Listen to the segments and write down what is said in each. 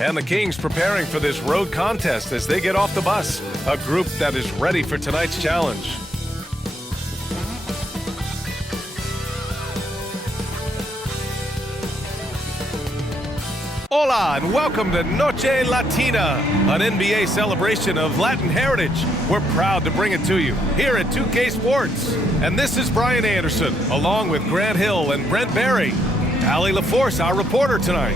And the Kings preparing for this road contest as they get off the bus. A group that is ready for tonight's challenge. Hola and welcome to Noche Latina, an NBA celebration of Latin heritage. We're proud to bring it to you here at 2K Sports. And this is Brian Anderson, along with Grant Hill and Brent Barry. Allie LaForce, our reporter tonight.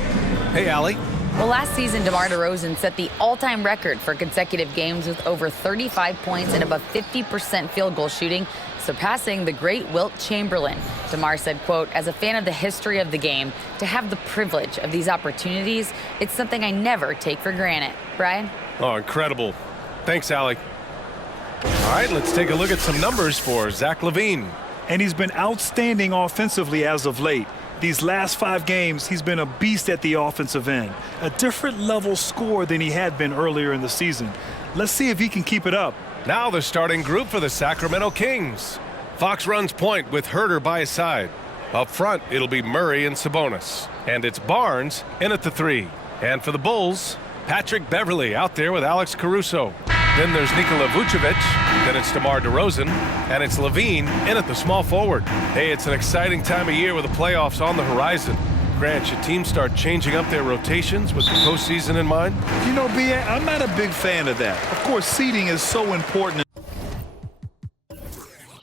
Hey, Allie. Well, last season, DeMar DeRozan set the all-time record for consecutive games with over 35 points and above 50% field goal shooting, surpassing the great Wilt Chamberlain. DeMar said, quote, "As a fan of the history of the game, to have the privilege of these opportunities, it's something I never take for granted." Brian? Oh, incredible. Thanks, Allie. All right, let's take a look at some numbers for Zach LaVine. And he's been outstanding offensively as of late. These last 5 games, he's been a beast at the offensive end. A different level scorer than he had been earlier in the season. Let's see if he can keep it up. Now the starting group for the Sacramento Kings. Fox runs point with Huerter by his side. Up front, it'll be Murray and Sabonis. And it's Barnes in at the 3. And for the Bulls, Patrick Beverley out there with Alex Caruso. Then there's Nikola Vucevic. Then it's DeMar DeRozan. And it's LaVine in at the small forward. Hey, it's an exciting time of year with the playoffs on the horizon. Grant, should teams start changing up their rotations with the postseason in mind? You know, B.A., I'm not a big fan of that. Of course, seeding is so important in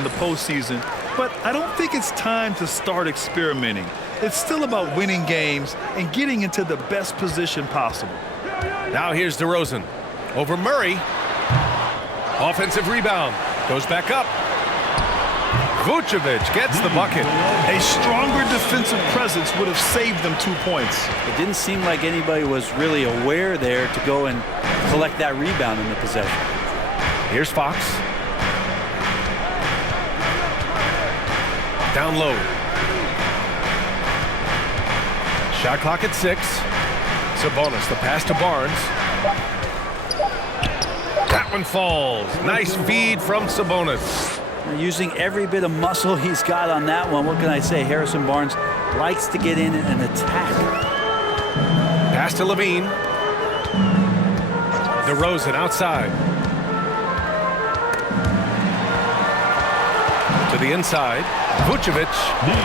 the postseason, but I don't think it's time to start experimenting. It's still about winning games and getting into the best position possible. Now here's DeRozan. Over Murray. Offensive rebound. Goes back up. Vucevic gets the bucket. A stronger defensive presence would have saved them 2 points. It didn't seem like anybody was really aware there to go and collect that rebound in the possession. Here's Fox. Down low. Shot clock at 6. Sabonis, the pass to Barnes. That one falls. Nice feed from Sabonis. Using every bit of muscle he's got on that one. What can I say? Harrison Barnes likes to get in and attack. Pass to LaVine. DeRozan outside. To the inside. Vucevic.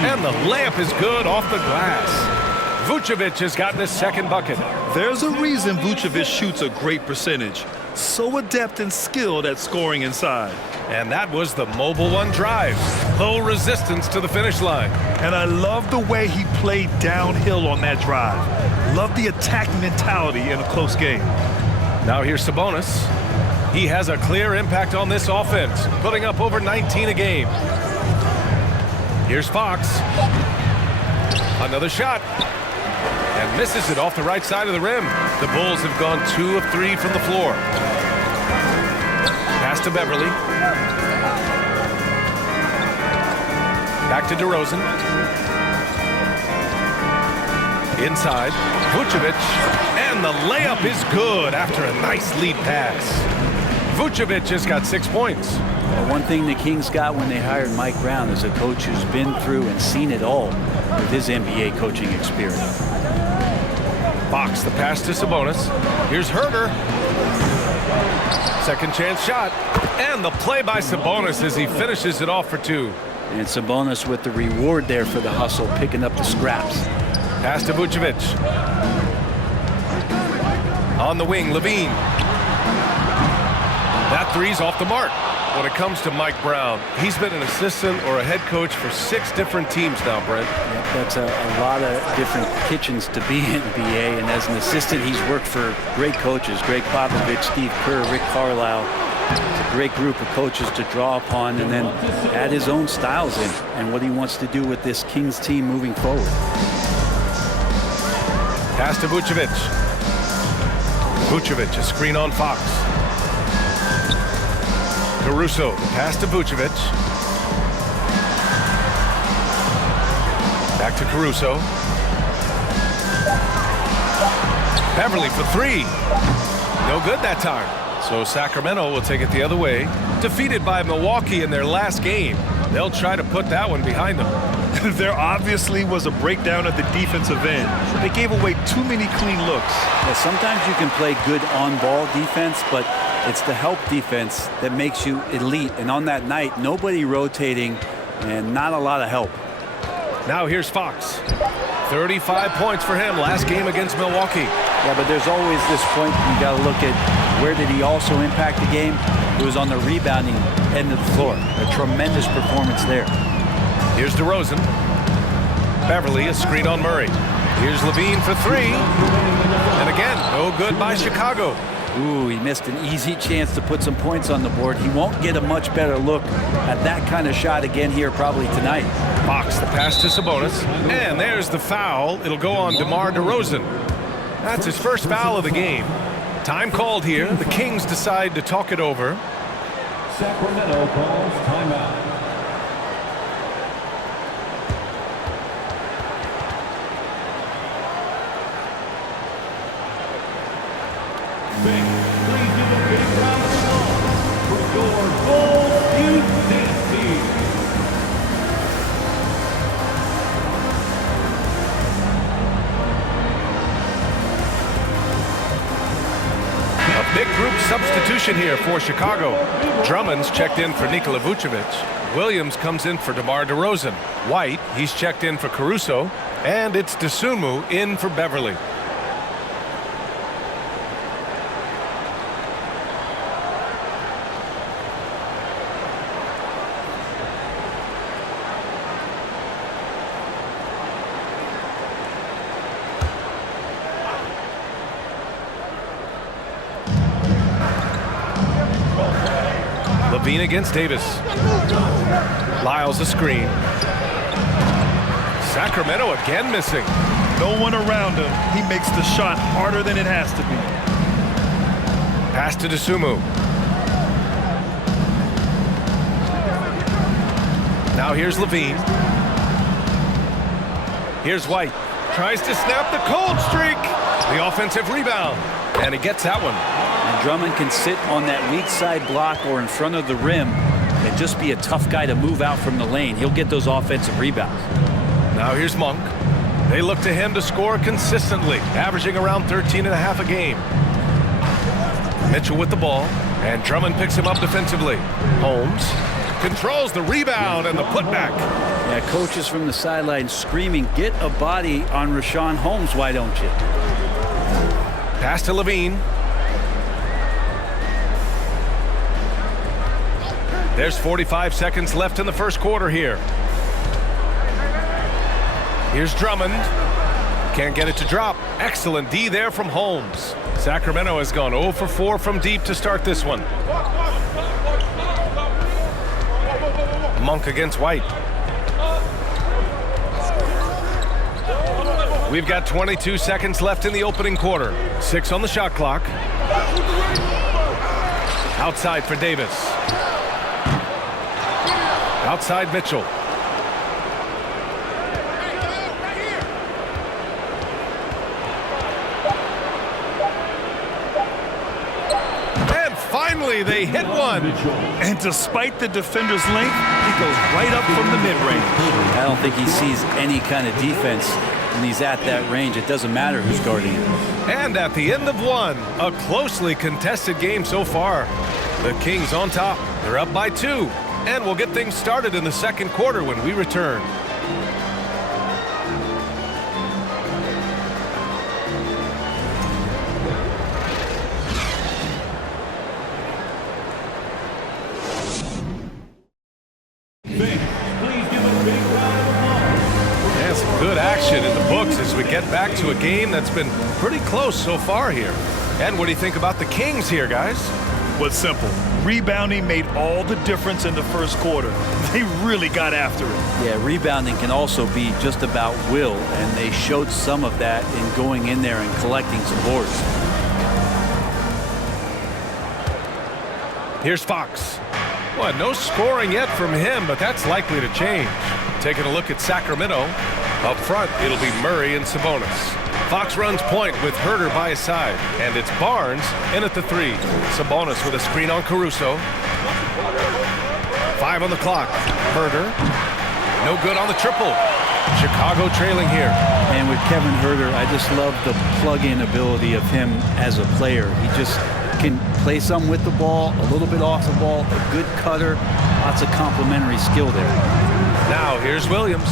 And the layup is good off the glass. Vucevic has gotten his second bucket. There's a reason Vucevic shoots a great percentage. So adept and skilled at scoring inside. And that was the Mobile One drive. Low resistance to the finish line. And I love the way he played downhill on that drive. Love the attack mentality in a close game. Now here's Sabonis. He has a clear impact on this offense, putting up over 19 a game. Here's Fox. Another shot. And misses it off the right side of the rim. The Bulls have gone 2 of 3 from the floor. Pass to Beverley. Back to DeRozan. Inside. Vucevic. And the layup is good after a nice lead pass. Vucevic has got 6 points. Well, one thing the Kings got when they hired Mike Brown is a coach who's been through and seen it all with his NBA coaching experience. Fox, the pass to Sabonis. Here's Huerter. Second chance shot. And the play by Sabonis as he finishes it off for 2. And Sabonis with the reward there for the hustle, picking up the scraps. Pass to Vucevic. On the wing, LaVine. That three's off the mark. When it comes to Mike Brown, he's been an assistant or a head coach for 6 different teams now, Brent. Yep, that's a lot of different kitchens to be in, BA. And as an assistant, he's worked for great coaches, Greg Popovich, Steve Kerr, Rick Carlisle. It's a great group of coaches to draw upon and then add his own styles in and what he wants to do with this Kings team moving forward. Pass to Vucevic. Vucevic, a screen on Fox. Caruso, the pass to Vucevic. Back to Caruso. Beverley for 3. No good that time. So Sacramento will take it the other way. Defeated by Milwaukee in their last game. They'll try to put that one behind them. There obviously was a breakdown at the defensive end. They gave away too many clean looks. Yeah, sometimes you can play good on-ball defense, but it's the help defense that makes you elite. And on that night, nobody rotating and not a lot of help. Now here's Fox. 35 points for him last game against Milwaukee. Yeah, but there's always this point you got to look at where did he also impact the game. It was on the rebounding end of the floor. A tremendous performance there. Here's DeRozan. Beverly, a screen on Murray. Here's Levine for three. And again, no good by Chicago. Ooh, he missed an easy chance to put some points on the board. He won't get a much better look at that kind of shot again here probably tonight. Fox, the pass to Sabonis. And there's the foul. It'll go on DeMar DeRozan. That's his first foul of the game. Time called here. The Kings decide to talk it over. Sacramento calls timeout. Please give a big round of applause for your Bulls Youth Dance Team. A big group substitution here for Chicago. Drummond's checked in for Nikola Vucevic. Williams comes in for DeMar DeRozan. White, he's checked in for Caruso. And it's Dosunmu in for Beverly. Levine against Davis. Lyles a screen. Sacramento again missing. No one around him. He makes the shot harder than it has to be. Pass to Dosunmu. Now here's Levine. Here's White. Tries to snap the cold streak. The offensive rebound. And he gets that one. And Drummond can sit on that weak side block or in front of the rim and just be a tough guy to move out from the lane. He'll get those offensive rebounds. Now here's Monk. They look to him to score consistently, averaging around 13 and a half a game. Mitchell with the ball, and Drummond picks him up defensively. Holmes controls the rebound and the putback. Yeah, coaches from the sideline screaming, get a body on Richaun Holmes, why don't you? Pass to Levine. There's 45 seconds left in the first quarter here. Here's Drummond. Can't get it to drop. Excellent D there from Holmes. Sacramento has gone 0 for 4 from deep to start this one. Monk against White. We've got 22 seconds left in the opening quarter. 6 on the shot clock. Outside for Davis. Outside Mitchell. And finally they hit one. And despite the defender's length, he goes right up from the mid-range. I don't think he sees any kind of defense when he's at that range. It doesn't matter who's guarding him. And at the end of one, a closely contested game so far. The Kings on top. They're up by 2. And we'll get things started in the second quarter when we return. And some good action in the books as we get back to a game that's been pretty close so far here. And what do you think about the Kings here, guys? Was simple. Rebounding made all the difference in the first quarter. They really got after it. Yeah, rebounding can also be just about will, and they showed some of that in going in there and collecting some boards. Here's Fox. Well, no scoring yet from him, but that's likely to change. Taking a look at Sacramento. Up front, it'll be Murray and Sabonis. Fox runs point with Herter by his side, and it's Barnes in at the 3. Sabonis with a screen on Caruso. 5 on the clock. Herter. No good on the triple. Chicago trailing here. And with Kevin Huerter, I just love the plug-in ability of him as a player. He just can play some with the ball, a little bit off the ball, a good cutter, lots of complementary skill there. Now here's Williams.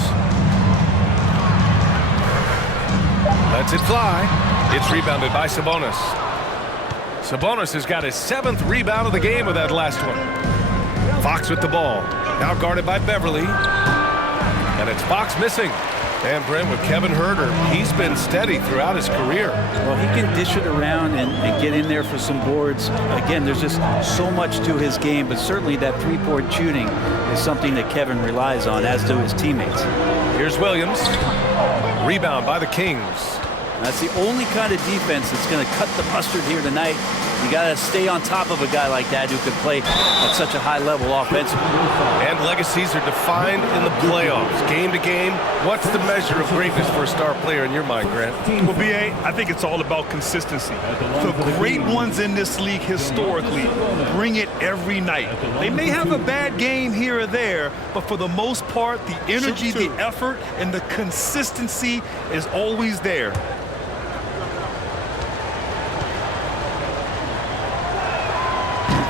Lets it fly. It's rebounded by Sabonis. Sabonis has got his 7th rebound of the game with that last one. Fox with the ball. Now guarded by Beverly. And it's Fox missing. And Brent, with Kevin Huerter, he's been steady throughout his career. Well, he can dish it around and get in there for some boards. Again, there's just so much to his game, but certainly that three-point shooting is something that Kevin relies on, as do his teammates. Here's Williams. Rebound by the Kings. That's the only kind of defense that's going to cut the mustard here tonight. You got to stay on top of a guy like that who can play at such a high level offensively. And legacies are defined in the playoffs, game to game. What's the measure of greatness for a star player in your mind, Grant? Well, B.A., I think it's all about consistency. The great ones in this league historically bring it every night. They may have a bad game here or there, but for the most part, the energy, the effort, and the consistency is always there.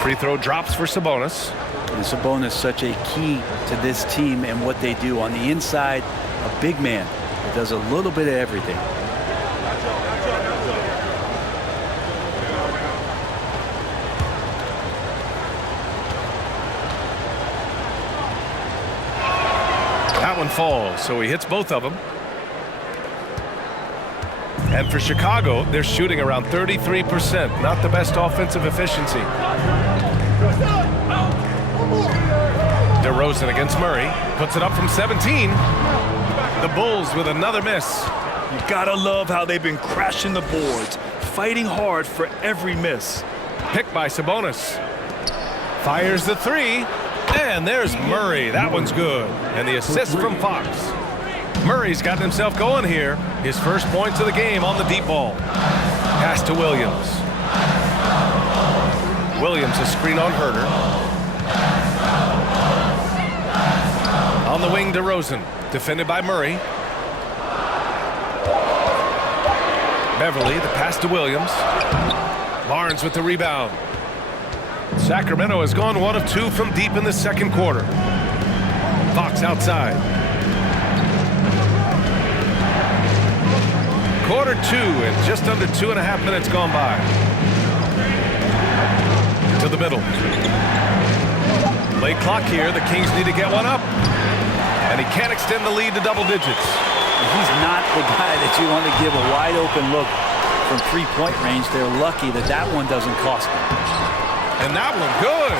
Free throw drops for Sabonis. And Sabonis such a key to this team and what they do. On the inside, a big man that does a little bit of everything. That one falls, so he hits both of them. And for Chicago, they're shooting around 33%. Not the best offensive efficiency. DeRozan against Murray. Puts it up from 17. The Bulls with another miss. You gotta love how they've been crashing the boards, fighting hard for every miss. Picked by Sabonis. Fires the three. And there's Murray. That one's good. And the assist from Fox. Murray's gotten himself going here. His first points of the game on the deep ball. Pass to Williams. Williams, a screen on Huerter. On the wing, DeRozan. Defended by Murray. Beverly, the pass to Williams. Barnes with the rebound. Sacramento has gone 1 of 2 from deep in the second quarter. Fox outside. Quarter 2 and just under 2.5 minutes gone by. To the middle. Late clock here. The Kings need to get one up. And he can't extend the lead to double digits. He's not the guy that you want to give a wide open look from three-point range. They're lucky that that one doesn't cost them. And that one good.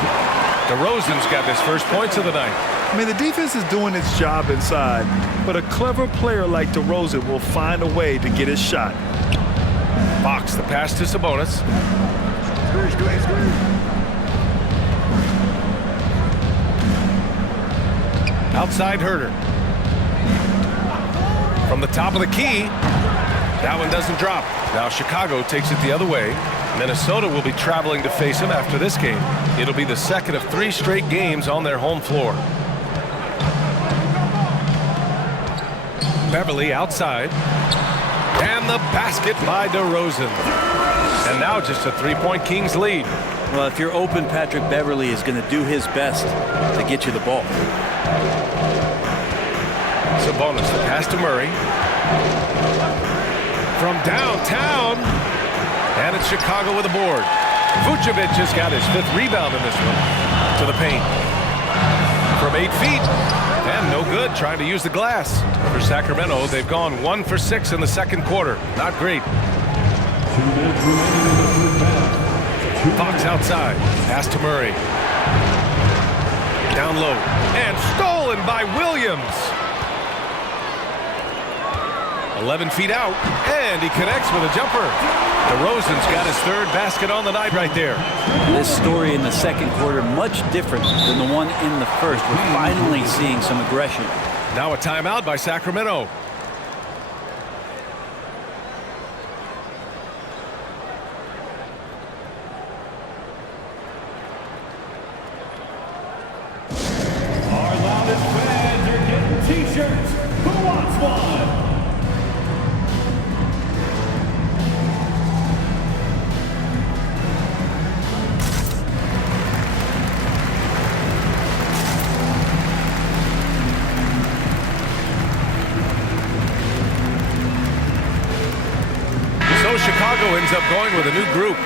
DeRozan's got his first points of the night. I mean, the defense is doing its job inside, but a clever player like DeRozan will find a way to get his shot. Fox, the pass to Sabonis. Outside Huerter. From the top of the key. That one doesn't drop. Now Chicago takes it the other way. Minnesota will be traveling to face him after this game. It'll be the second of 3 straight games on their home floor. Beverly outside. And the basket by DeRozan. And now just a 3-point Kings lead. Well, if you're open, Patrick Beverly is going to do his best to get you the ball. Sabonis, the pass to Murray. From downtown. And it's Chicago with a board. Vucevic has got his 5th rebound in this one. To the paint. From 8 feet. And no good trying to use the glass. For Sacramento, they've gone 1 for 6 in the second quarter. Not great. Fox outside. Pass to Murray. Down low. And stolen by Williams. 11 feet out. And he connects with a jumper. DeRozan's got his 3rd basket on the night right there. This story in the second quarter much different than the one in the first. We're finally seeing some aggression. Now a timeout by Sacramento. Our loudest fans are getting T-shirts, who wants one? So Chicago ends up going with a new group.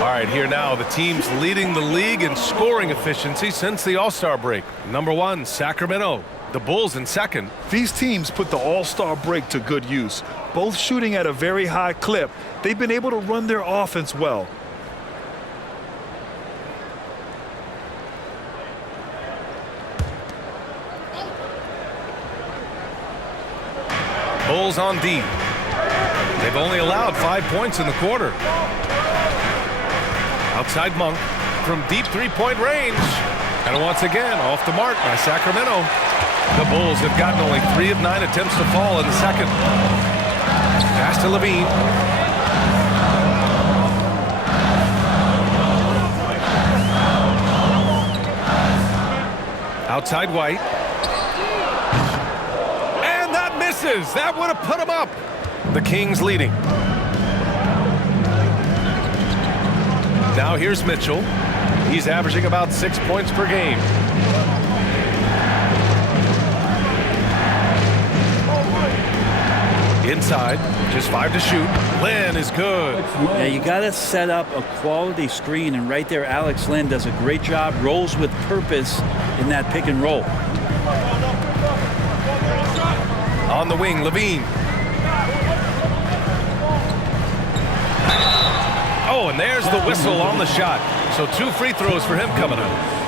All right, here now, the teams leading the league in scoring efficiency since the All-Star break. Number 1, Sacramento. The Bulls in second. These teams put the All-Star break to good use. Both shooting at a very high clip. They've been able to run their offense well. Bulls on D. They've only allowed 5 points in the quarter. Outside Monk from deep three-point range. And once again, off the mark by Sacramento. The Bulls have gotten only 3 of 9 attempts to fall in the second. Pass to Levine. Outside White. And that misses. That would have put him up. The Kings leading. Now here's Mitchell. He's averaging about 6 points per game. Inside, just 5 to shoot. Lynn is good. Yeah, you got to set up a quality screen, and right there, Alex Lynn does a great job, rolls with purpose in that pick and roll. On the wing, Levine. Oh, and there's the whistle on the shot. So 2 free throws for him coming up.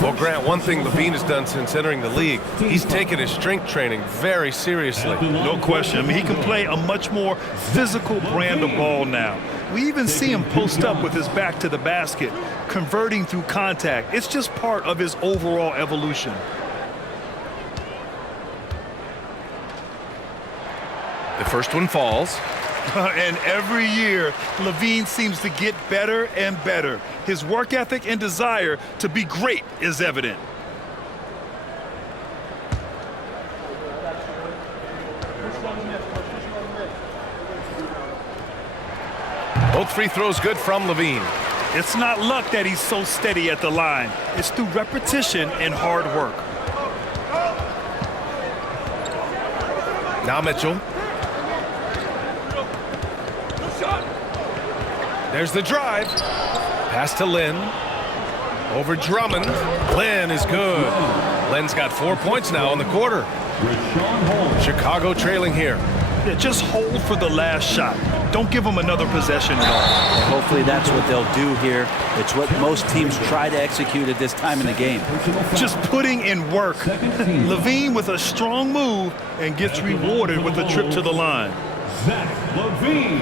Well, Grant, one thing Levine has done since entering the league, he's taken his strength training very seriously. No question. I mean, he can play a much more physical brand of ball now. We even see him post up with his back to the basket, converting through contact. It's just part of his overall evolution. The first one falls. And every year, Levine seems to get better and better. His work ethic and desire to be great is evident. Both free throws good from Levine. It's not luck that he's so steady at the line. It's through repetition and hard work. Now Mitchell. There's the drive. Pass to Lynn. Over Drummond. Lynn is good. Lynn's got 4 points now in the quarter. Chicago trailing here. Yeah, just hold for the last shot. Don't give them another possession at all. And hopefully that's what they'll do here. It's what most teams try to execute at this time in the game. Just putting in work. Levine with a strong move and gets rewarded with a trip to the line. Zach Levine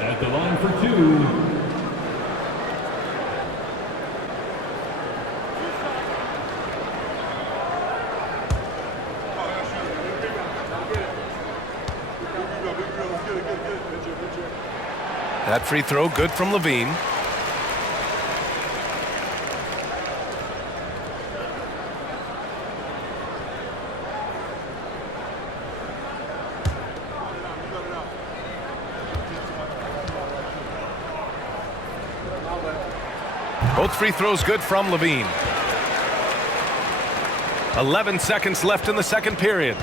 at the line for 2. That free throw good from Levine. Both free throws good from Levine. 11 seconds left in the second period.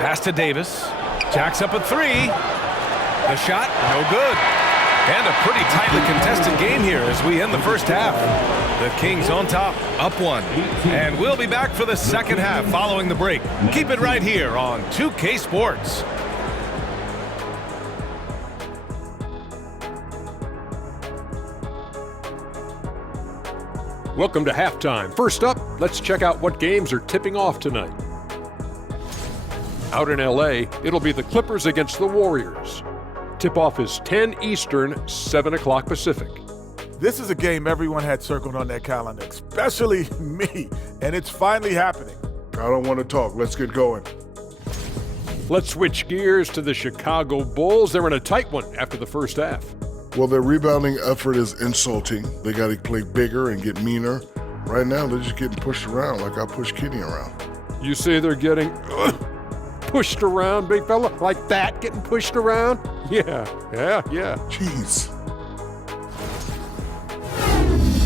Pass to Davis. Jacks up a 3. The shot, no good. And a pretty tightly contested game here as we end the first half. The Kings on top, up 1. And we'll be back for the second half following the break. Keep it right here on 2K Sports. Welcome to halftime. First up, let's check out what games are tipping off tonight. Out in LA, it'll be the Clippers against the Warriors. Tip-off is 10 Eastern, 7 o'clock Pacific. This is a game everyone had circled on their calendar, especially me, and it's finally happening. I don't want to talk. Let's get going. Let's switch gears to the Chicago Bulls. They're in a tight one after the first half. Well, their rebounding effort is insulting. They got to play bigger and get meaner. Right now, they're just getting pushed around like I pushed Kenny around. You say they're getting pushed around, big fella? Like that, getting pushed around? Yeah. Jeez.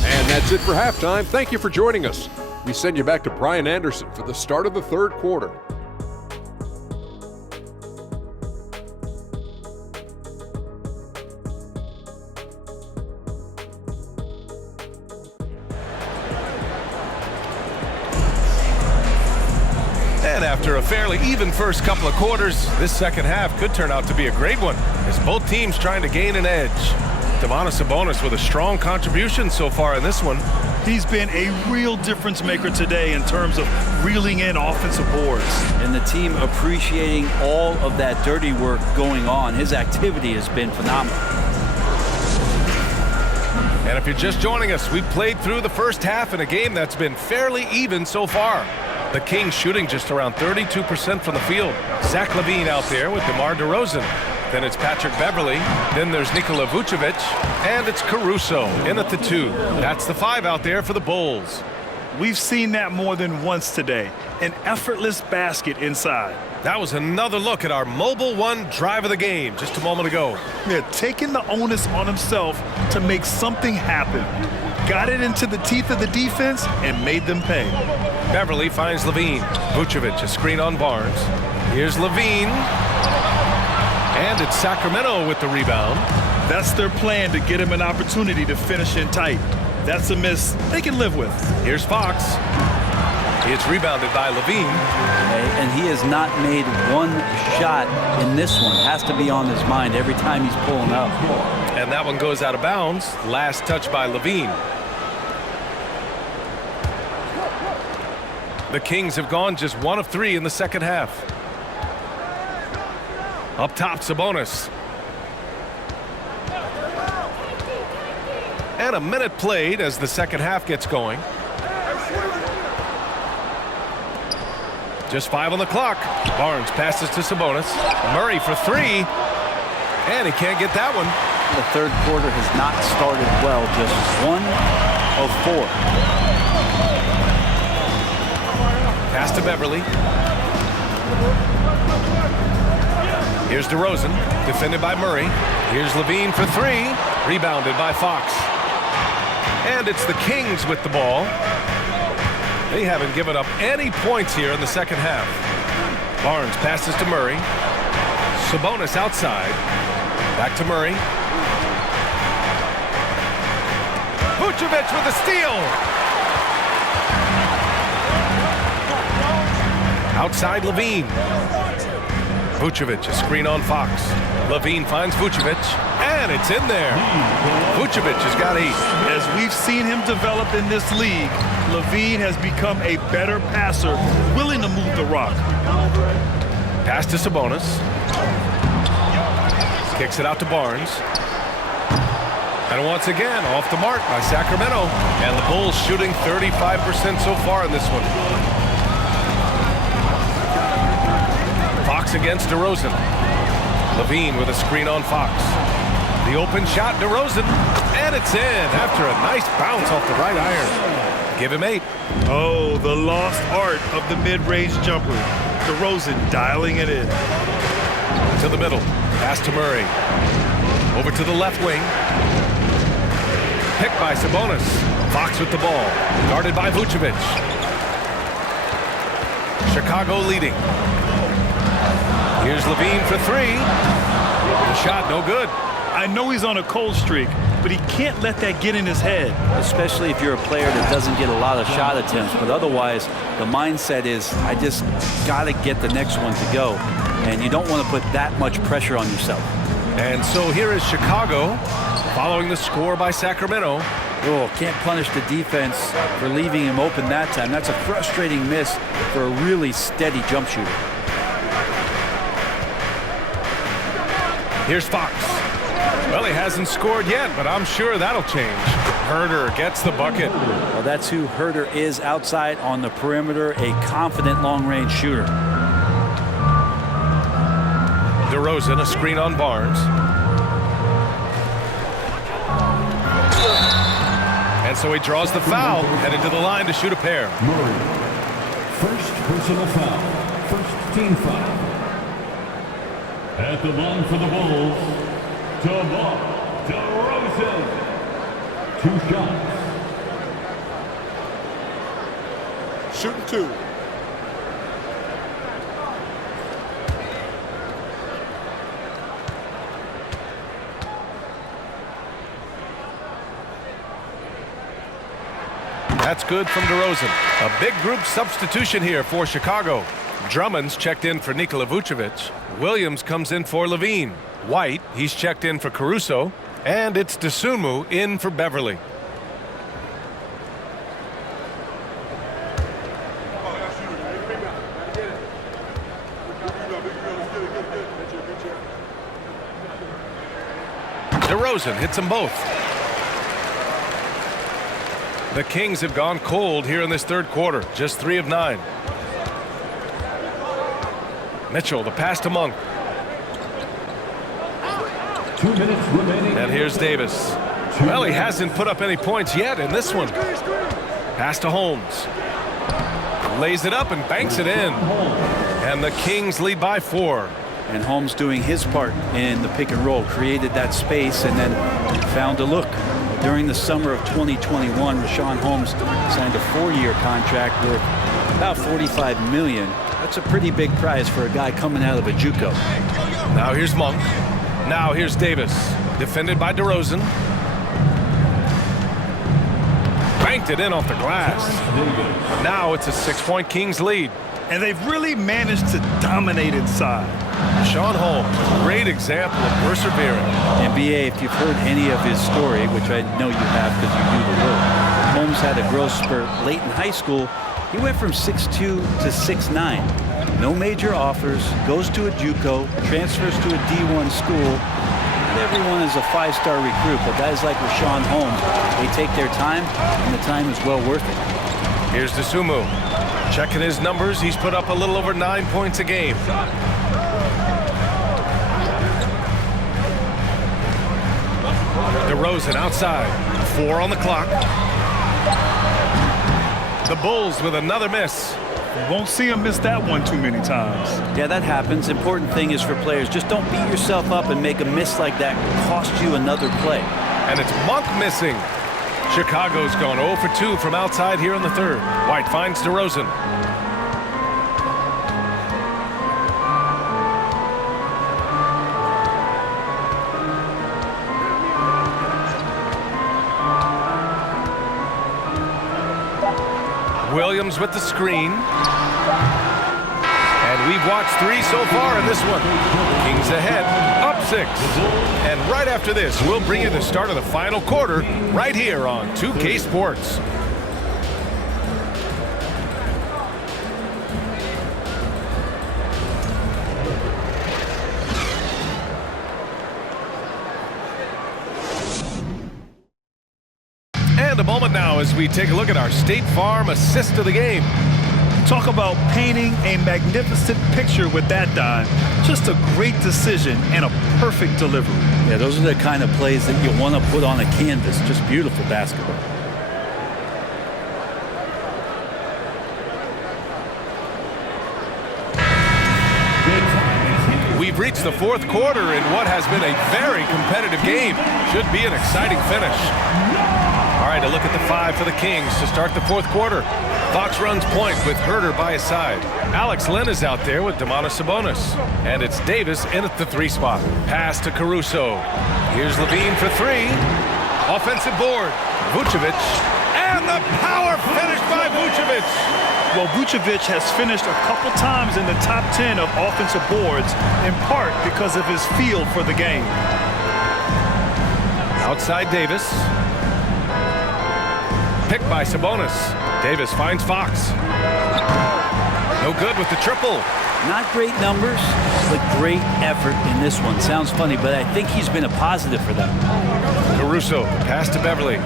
And that's it for halftime. Thank you for joining us. We send you back to Brian Anderson for the start of the third quarter. And after a fairly even first couple of quarters, this second half could turn out to be a great one as both teams trying to gain an edge. Domantas Sabonis with a strong contribution so far in this one. He's been a real difference maker today in terms of reeling in offensive boards. And the team appreciating all of that dirty work going on. His activity has been phenomenal. And if you're just joining us, we've played through the first half in a game that's been fairly even so far. The Kings shooting just around 32% from the field. Zach LaVine out there with DeMar DeRozan. Then it's Patrick Beverley. Then there's Nikola Vucevic. And it's Caruso in at the 2. That's the 5 out there for the Bulls. We've seen that more than once today. An effortless basket inside. That was another look at our Mobile One drive of the game just a moment ago. Yeah, taking the onus on himself to make something happen. Got it into the teeth of the defense and made them pay. Beverley finds LaVine. Vucevic, a screen on Barnes. Here's LaVine. And it's Sacramento with the rebound. That's their plan, to get him an opportunity to finish in tight. That's a miss they can live with. Here's Fox. It's rebounded by LaVine. And he has not made one shot in this one. Has to be on his mind every time he's pulling up. And that one goes out of bounds. Last touch by LaVine. The Kings have gone just 1 of 3 in the second half. Up top, Sabonis. And a minute played as the second half gets going. Just 5 on the clock. Barnes passes to Sabonis. Murray for 3. And he can't get that one. The third quarter has not started well. Just 1 of 4. Pass to Beverley. Here's DeRozan, defended by Murray. Here's LaVine for 3. Rebounded by Fox. And it's the Kings with the ball. They haven't given up any points here in the second half. Barnes passes to Murray. Sabonis outside. Back to Murray. Vucevic with a steal. Outside LaVine. Vucevic, a screen on Fox. LaVine finds Vucevic, and it's in there. Vucevic has got 8. As we've seen him develop in this league, LaVine has become a better passer, willing to move the rock. Pass to Sabonis. Kicks it out to Barnes. And once again, off the mark by Sacramento. And the Bulls shooting 35% so far in this one. Fox against DeRozan. LaVine with a screen on Fox. The open shot, DeRozan. And it's in after a nice bounce off the right iron. Give him 8. Oh, the lost art of the mid-range jumper. DeRozan dialing it in. To the middle. Pass to Murray. Over to the left wing. Picked by Sabonis. Fox with the ball. Guarded by Vucevic. Chicago leading. Here's LaVine for 3. The shot no good. I know he's on a cold streak, but he can't let that get in his head. Especially if you're a player that doesn't get a lot of shot attempts. But otherwise, the mindset is, I just got to get the next one to go. And you don't want to put that much pressure on yourself. And so here is Chicago following the score by Sacramento. Oh, can't punish the defense for leaving him open that time. That's a frustrating miss for a really steady jump shooter. Here's Fox. Well, he hasn't scored yet, but I'm sure that'll change. Herder gets the bucket. Well, that's who Herder is outside on the perimeter, a confident long-range shooter. DeRozan, a screen on Barnes. And And so he draws the foul, headed to the line to shoot a pair. Murray. First personal foul. First team foul. At the line for the Bulls, DeMar DeRozan. 2 shots. Shooting 2. That's good from DeRozan. A big group substitution here for Chicago. Drummond's checked in for Nikola Vucevic. Williams comes in for Levine. White, he's checked in for Caruso. And it's Dosunmu in for Beverly. DeRozan hits them both. The Kings have gone cold here in this third quarter. Just 3 of 9. Mitchell, the pass to Monk. 2 minutes remaining. And here's Davis. Well, he hasn't put up any points yet in this one. Pass to Holmes. Lays it up and banks it in. And the Kings lead by 4. And Holmes doing his part in the pick and roll, created that space and then found a look. During the summer of 2021, Richaun Holmes signed a 4-year contract worth about $45 million. That's a pretty big prize for a guy coming out of a JUCO. Now here's Monk. Now here's Davis. Defended by DeRozan. Banked it in off the glass. Now it's a 6-point Kings lead. And they've really managed to dominate inside. Richaun Holmes, great example of persevering. NBA, if you've heard any of his story, which I know you have because you do the work, Holmes had a growth spurt late in high school. He went from 6'2 to 6'9. No major offers, goes to a JUCO, transfers to a D1 school. Not everyone is a 5-star recruit, but guys like Richaun Holmes, they take their time, and the time is well worth it. Here's Dosunmu. Checking his numbers, he's put up a little over 9 points a game. DeRozan outside. 4 on the clock. The Bulls with another miss. You won't see him miss that one too many times. Yeah, that happens. Important thing is for players, just don't beat yourself up and make a miss like that cost you another play. And it's Monk missing. Chicago's gone 0 for 2 from outside here in the third. White finds DeRozan. Williams with the screen. And we've watched 3 so far in this one. Kings ahead, up 6. And right after this, we'll bring you the start of the final quarter right here on 2K Sports. And a moment now as we take a look at our State Farm assist of the game. Talk about painting a magnificent picture with that dime. Just a great decision and a perfect delivery. Yeah, those are the kind of plays that you want to put on a canvas. Just beautiful basketball. We've reached the fourth quarter in what has been a very competitive game. Should be an exciting finish. All right, a look at the 5 for the Kings to start the fourth quarter. Fox runs point with Herter by his side. Alex Len is out there with Domantas Sabonis. And it's Davis in at the 3 spot. Pass to Caruso. Here's Levine for 3. Offensive board. Vucevic. And the power finish by Vucevic. Well, Vucevic has finished a couple times in the top 10 of offensive boards, in part because of his feel for the game. Outside Davis. Picked by Sabonis. Davis finds Fox. No good with the triple. Not great numbers, but great effort in this one. Sounds funny, but I think he's been a positive for them. Caruso, pass to Beverly.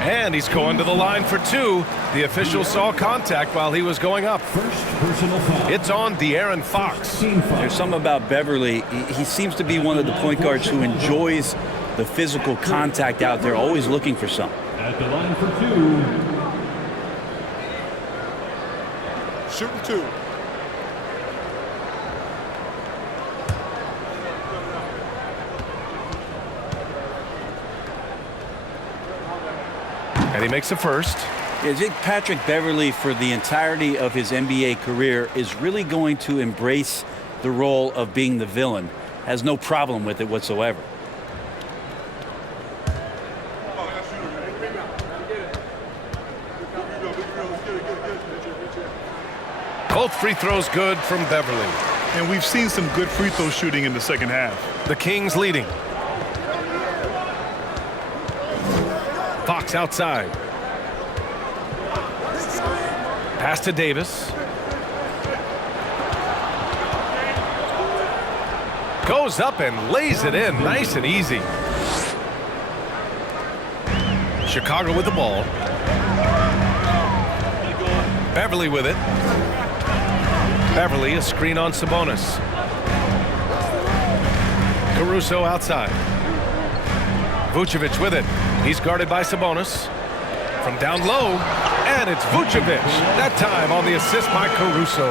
And he's going to the line for two. The official saw contact while he was going up. First personal foul. It's on De'Aaron Fox. There's something about Beverly. He seems to be one of the point guards who enjoys the physical contact out there, always looking for something. At the line for two. Shooting 2. And he makes a first. I think Patrick Beverly, for the entirety of his NBA career, is really going to embrace the role of being the villain. Has no problem with it whatsoever. Both free throws good from Beverly. And we've seen some good free throw shooting in the second half. The Kings leading. Fox outside. Pass to Davis. Goes up and lays it in nice and easy. Chicago with the ball. Beverly with it. Beverly, a screen on Sabonis. Caruso outside. Vucevic with it. He's guarded by Sabonis. From down low, and it's Vucevic. That time on the assist by Caruso.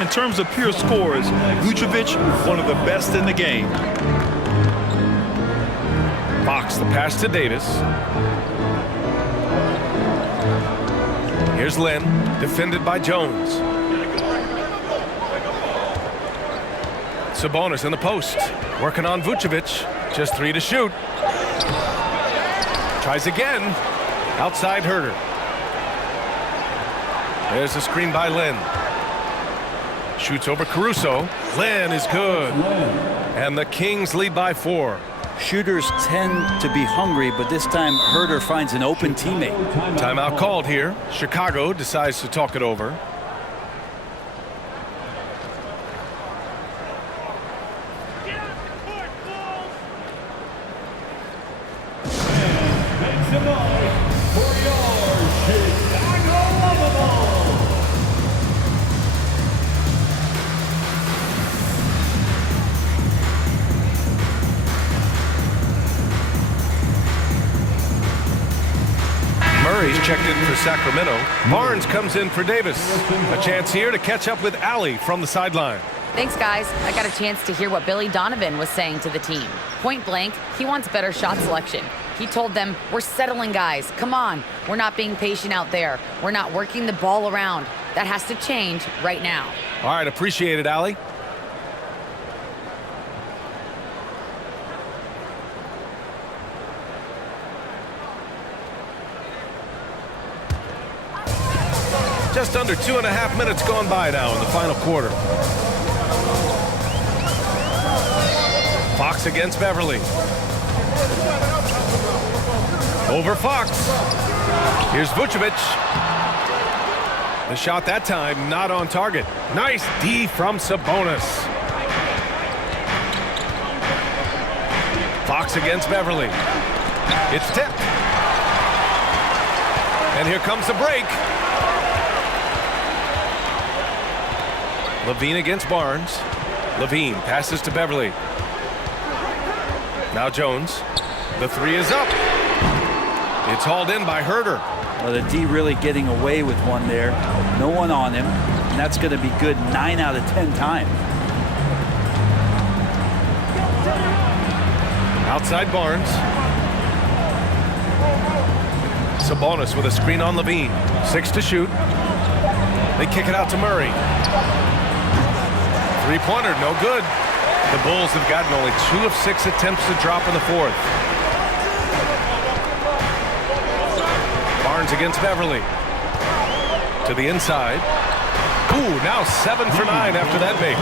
In terms of pure scores, Vucevic, one of the best in the game. Fox, the pass to Davis. Here's Lynn, defended by Jones. Sabonis in the post, working on Vucevic. Just 3 to shoot. Tries again. Outside Herter. There's a screen by Lynn. Shoots over Caruso. Lynn is good. And the Kings lead by 4. Shooters tend to be hungry, but this time Herter finds an open teammate. Timeout called here. Chicago decides to talk it over. Make some noise for your Chicago Lovables. Murray's checked in for Sacramento. Barnes comes in for Davis. A chance here to catch up with Allie from the sideline. Thanks, guys. I got a chance to hear what Billy Donovan was saying to the team. Point blank, he wants better shot selection. He told them, we're settling, guys. Come on. We're not being patient out there. We're not working the ball around. That has to change right now. All right, appreciate it, Allie. Just under 2.5 minutes gone by now in the final quarter. Fox against Beverly. Over Fox. Here's Vucevic. The shot that time not on target. Nice D from Sabonis. Fox against Beverly. It's tipped. And here comes the break. Levine against Barnes. Levine passes to Beverly. Now Jones. The 3 is up. It's hauled in by Herter. Well, the D really getting away with one there. No one on him. And that's going to be good 9 out of 10 times. Outside Barnes. Sabonis with a screen on Levine. 6 to shoot. They kick it out to Murray. Three-pointer, no good. The Bulls have gotten only 2 of 6 attempts to drop in the 4th. Barnes against Beverly. To the inside. Ooh, now 7 for 9 after that make.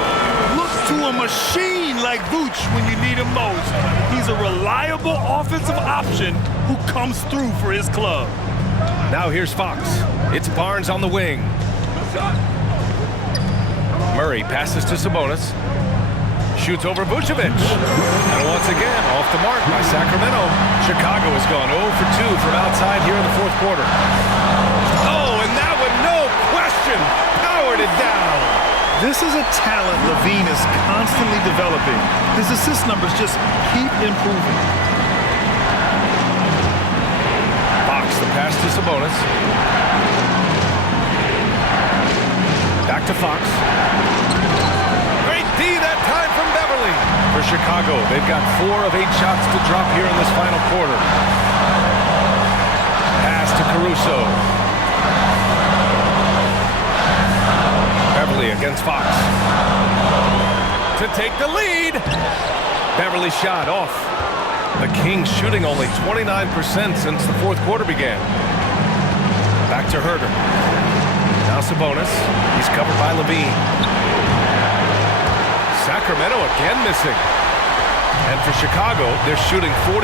Look to a machine like Vooch when you need him most. He's a reliable offensive option who comes through for his club. Now here's Fox. It's Barnes on the wing. Murray passes to Sabonis. Shoots over Vucevic. And once again, off the mark by Sacramento. Chicago has gone 0 for 2 from outside here in the fourth quarter. Oh, and that one, no question, powered it down. This is a talent LaVine is constantly developing. His assist numbers just keep improving. Fox, the pass to Sabonis. Back to Fox. Great D that time from Beverly. For Chicago, they've got 4 of 8 shots to drop here in this final quarter. Pass to Caruso. Beverly against Fox. To take the lead. Beverly shot off. The Kings shooting only 29% since the fourth quarter began. Back to Herter. Now Sabonis. He's covered by LaVine. Sacramento again missing. And for Chicago, they're shooting 44%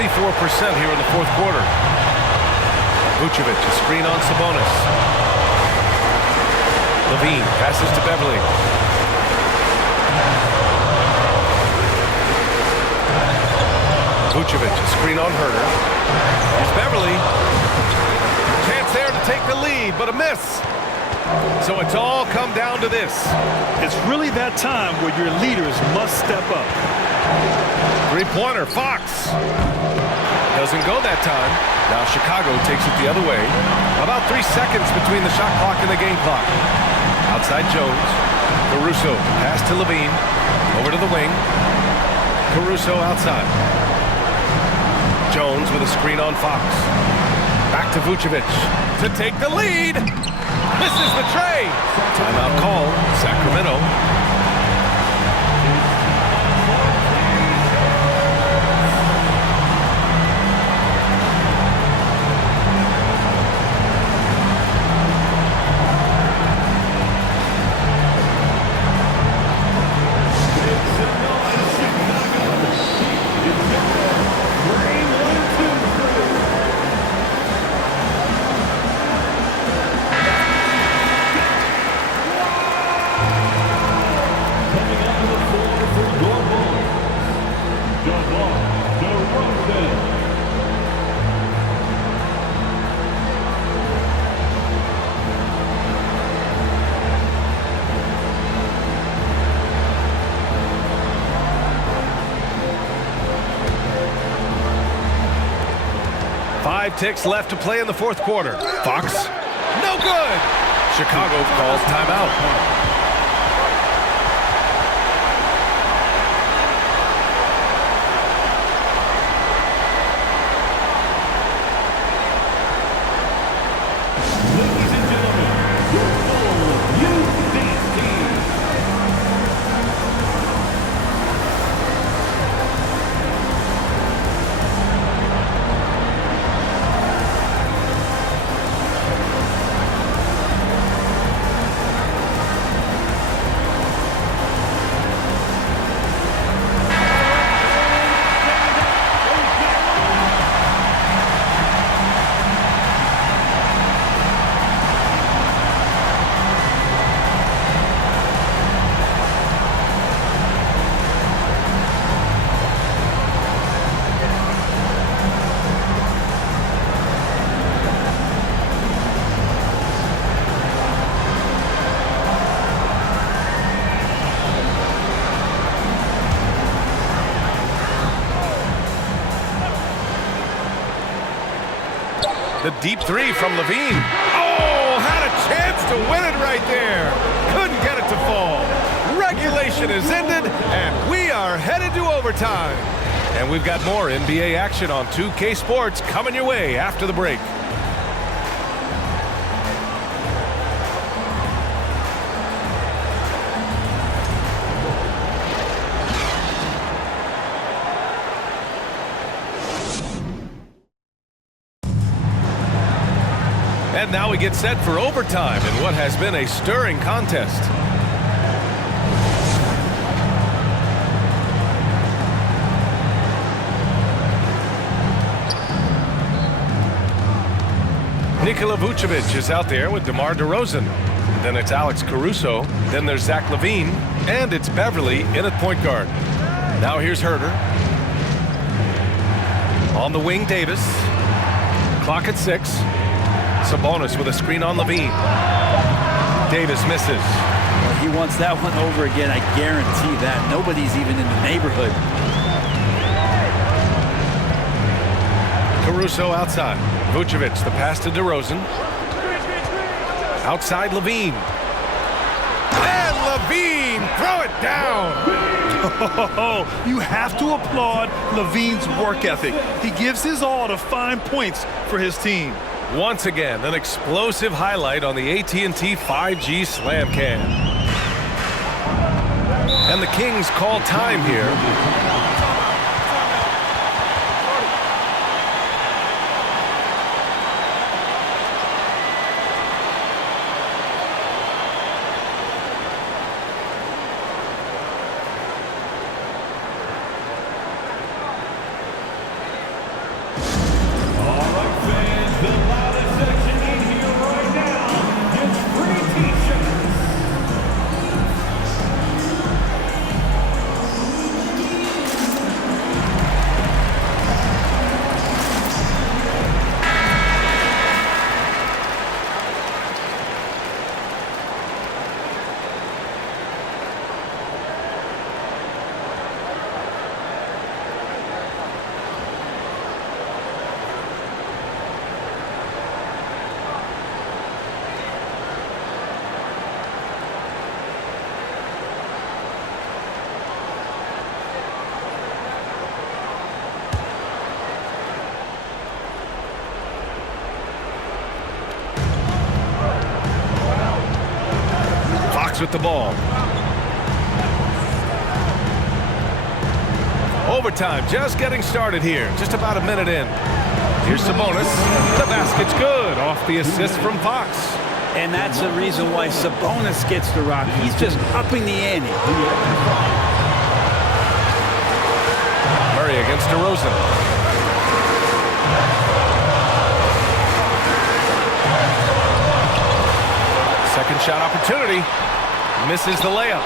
here in the fourth quarter. Vucevic, a screen on Sabonis. LaVine passes to Beverly. Vucevic, a screen on Herter. Here's Beverly. Chance there to take the lead, but a miss. So it's all come down to this. It's really that time where your leaders must step up. Three-pointer, Fox. Doesn't go that time. Now Chicago takes it the other way. About 3 seconds between the shot clock and the game clock. Outside Jones. Caruso, pass to LaVine. Over to the wing. Caruso outside. Jones with a screen on Fox. Back to Vucevic to take the lead. Misses the tray. Timeout call, Sacramento. Five ticks left to play in the fourth quarter. Fox, no good. Chicago calls timeout. Ladies and gentlemen, your full youth dance team. The deep three from LaVine. Oh, had a chance to win it right there. Couldn't get it to fall. Regulation is ended, and we are headed to overtime. And we've got more NBA action on 2K Sports coming your way after the break. And now we get set for overtime in what has been a stirring contest. Nikola Vucevic is out there with DeMar DeRozan. Then it's Alex Caruso. Then there's Zach LaVine. And it's Beverly in at point guard. Now here's Herder. On the wing, Davis. Clock at 6. Sabonis with a screen on Levine. Davis misses. Well, he wants that one over again. I guarantee that. Nobody's even in the neighborhood. Caruso outside. Vucevic, the pass to DeRozan. Outside Levine. And Levine, throw it down. You have to applaud Levine's work ethic. He gives his all to find points for his team. Once again, an explosive highlight on the AT&T 5G Slam Cam. And the Kings call time here. With the ball. Overtime just getting started here. Just about a minute in. Here's Sabonis. The basket's good off the assist from Fox. And that's the reason why Sabonis gets the rock. He's just upping the ante. Murray against DeRozan. Second shot opportunity. Misses the layup.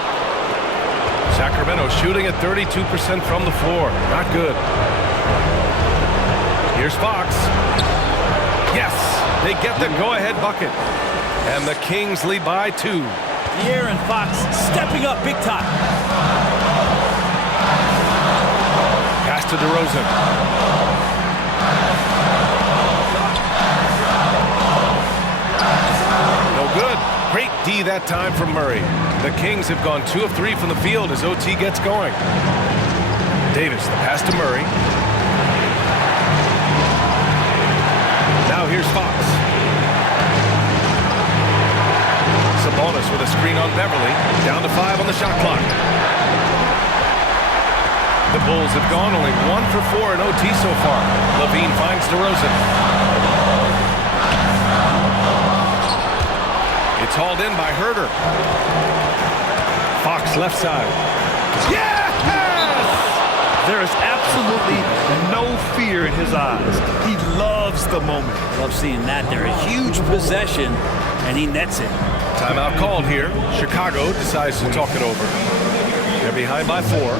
Sacramento shooting at 32% from the floor. Not good. Here's Fox. Yes, they get the go-ahead bucket. And the Kings lead by 2. De'Aaron Fox stepping up big time. Pass to DeRozan. No good. Great D that time from Murray. The Kings have gone 2 of 3 from the field as OT gets going. Davis, the pass to Murray. Now here's Fox. Sabonis with a screen on Beverly. Down to 5 on the shot clock. The Bulls have gone only 1 for 4 in OT so far. Levine finds DeRozan. It's hauled in by Herder. Fox left side. Yes! There is absolutely no fear in his eyes. He loves the moment. Love seeing that there. A huge possession, and he nets it. Timeout called here. Chicago decides to talk it over. They're behind by 4.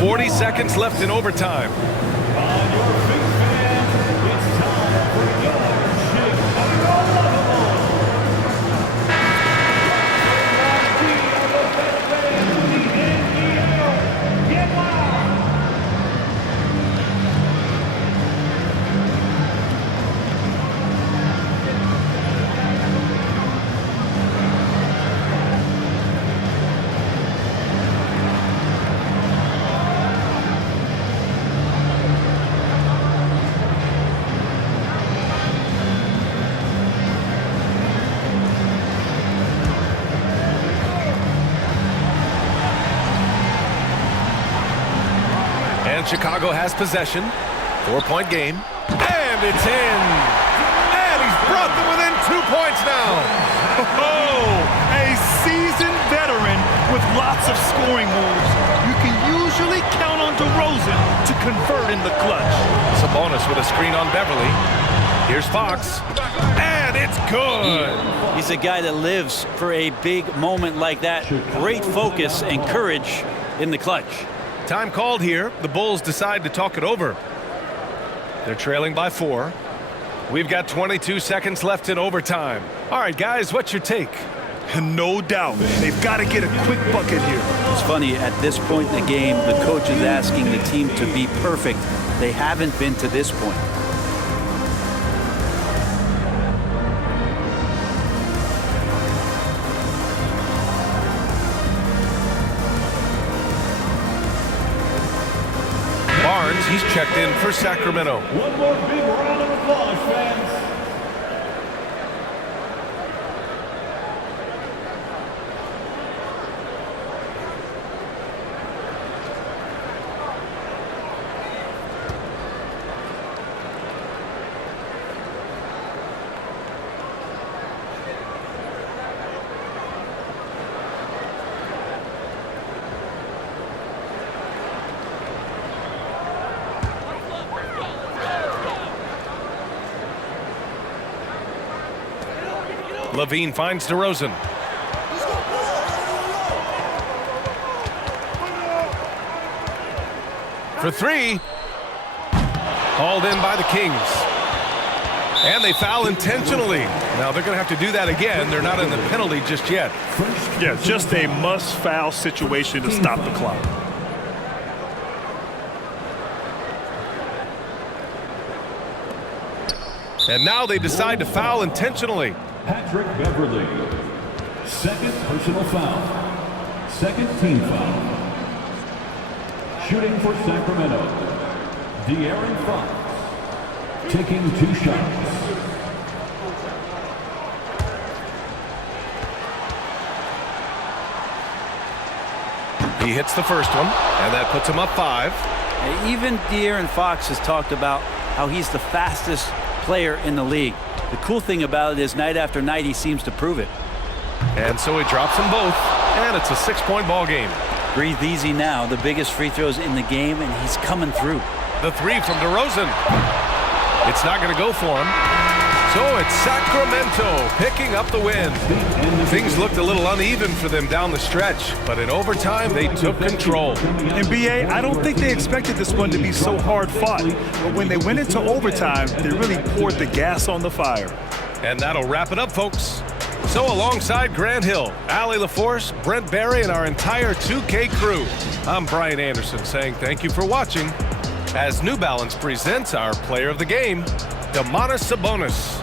40 seconds left in overtime. Chicago has possession. 4-point game. And it's in. And he's brought them within 2 points now. Oh, a seasoned veteran with lots of scoring moves. You can usually count on DeRozan to convert in the clutch. Sabonis with a screen on Beverly. Here's Fox. And it's good. He's a guy that lives for a big moment like that. Great focus and courage in the clutch. Time called here. The Bulls decide to talk it over. They're trailing by 4. We've got 22 seconds left in overtime. All right, guys, what's your take? No doubt. They've got to get a quick bucket here. It's funny, at this point in the game, the coach is asking the team to be perfect. They haven't been to this point. Barnes, he's checked in for Sacramento. One more big round of applause, fans. Levine finds DeRozan. For 3. Hauled in by the Kings. And they foul intentionally. Now they're going to have to do that again. They're not in the penalty just yet. Yeah, just a must-foul situation to stop the clock. And now they decide to foul intentionally. Patrick Beverly. Second personal foul. Second team foul. Shooting for Sacramento. De'Aaron Fox. Taking 2 shots. He hits the first one, and that puts him up 5. Even De'Aaron Fox has talked about how he's the fastest player in the league. The cool thing about it is night after night he seems to prove it. And so he drops them both, and it's a 6-point ball game. Breathe easy now. The biggest free throws in the game, and he's coming through. The 3 from DeRozan. It's not going to go for him. So it's Sacramento picking up the win. Things looked a little uneven for them down the stretch, but in overtime they took control. NBA, I don't think they expected this one to be so hard fought, but when they went into overtime, they really poured the gas on the fire. And that'll wrap it up, folks. So alongside Grant Hill, Allie LaForce, Brent Barry, and our entire 2K crew, I'm Brian Anderson saying thank you for watching as New Balance presents our player of the game, Domantas Sabonis.